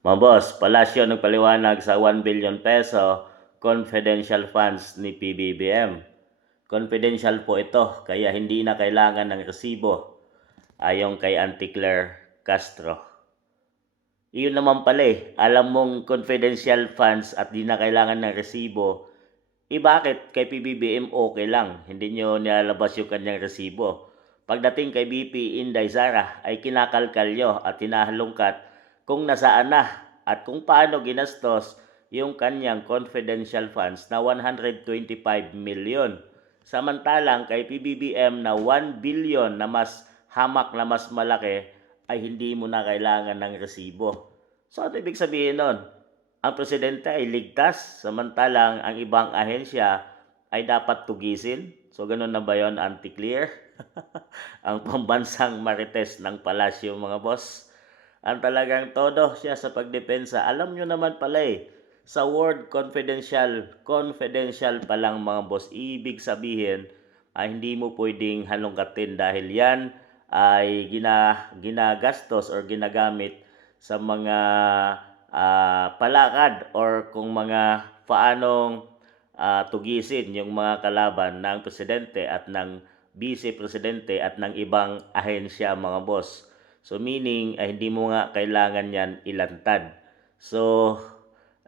Mga boss, palasyo nagpaliwanag sa 1 billion peso confidential funds ni PBBM. Confidential po ito kaya hindi na kailangan ng resibo ayon kay Auntie Claire Castro. Iyon naman pala alam mong confidential funds at di na kailangan ng resibo, bakit kay PBBM okay lang, hindi nyo nilalabas yung kanyang resibo. Pagdating kay BP Inday Sara ay kinakalkal nyo at hinahalungkat kung nasaan na at kung paano ginastos yung kanyang confidential funds na 125 million. Samantalang kay PBBM na 1 billion na mas hamak na mas malaki ay hindi mo na kailangan ng resibo. So ano ibig sabihin nun? Ang presidente ay ligtas, samantalang ang ibang ahensya ay dapat tugisin. So ganun na ba yun, anti-clear? Ang pambansang marites ng palasyo, mga boss. Ang talagang todo siya sa pagdepensa. Alam nyo naman pala sa word confidential pa lang mga boss, ibig sabihin ay hindi mo pwedeng halongkatin dahil yan ay ginagastos or ginagamit sa mga palakad or kung mga paanong tugisin yung mga kalaban ng presidente at ng vice-presidente at ng ibang ahensya, mga boss. So meaning ay hindi mo nga kailangan yan ilantad. So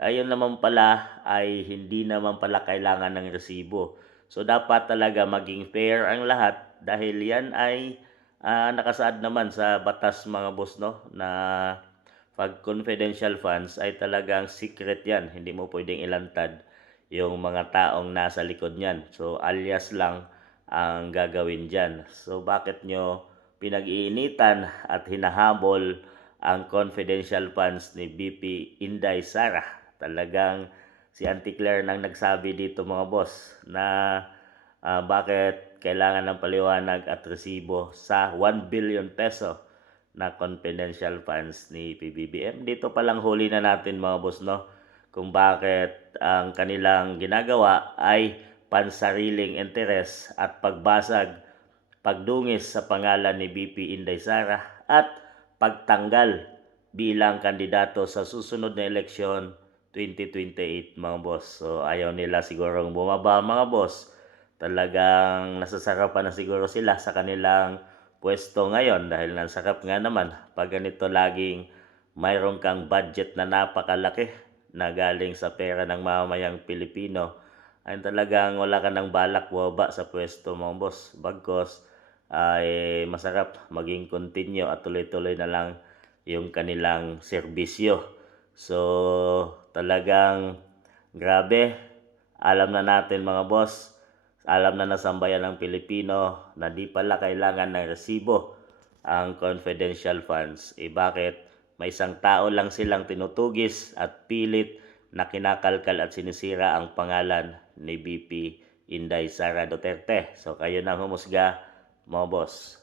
ayun naman pala ay hindi naman pala kailangan ng resibo. So dapat talaga maging fair ang lahat dahil yan ay nakasaad naman sa batas, mga boss, no, na pag confidential funds ay talagang secret yan. Hindi mo pwedeng ilantad yung mga taong nasa likod niyan. So alias lang ang gagawin dyan. So bakit nyo pinag-iinitan at hinahabol ang confidential funds ni BP Inday Sara? Talagang si Auntie Claire nang nagsabi dito, mga boss, na bakit kailangan ng paliwanag at resibo sa 1 billion peso na confidential funds ni PBBM. Dito palang huli na natin, mga boss, no, kung bakit ang kanilang ginagawa ay pansariling interes at pagbasag, pagdungis sa pangalan ni BP Inday Sara at pagtanggal bilang kandidato sa susunod na eleksyon 2028, mga boss. So ayaw nila sigurong bumaba, mga boss. Talagang nasasarapan na siguro sila sa kanilang pwesto ngayon dahil nasarap nga naman pag ganito laging mayroon kang budget na napakalaki na galing sa pera ng mamamayang Pilipino ay talagang wala ka ng balak bumaba sa pwesto, mga boss. Bagkos ay masarap maging continue at tuloy-tuloy na lang yung kanilang serbisyo. So talagang grabe. Alam na natin, mga boss, alam na nasambayan ng Pilipino na di pala kailangan ng resibo ang confidential funds. Bakit? May isang tao lang silang tinutugis at pilit na kinakalkal at sinisira ang pangalan ni BP Inday Sara Duterte. So kayo na humusga, mga boss.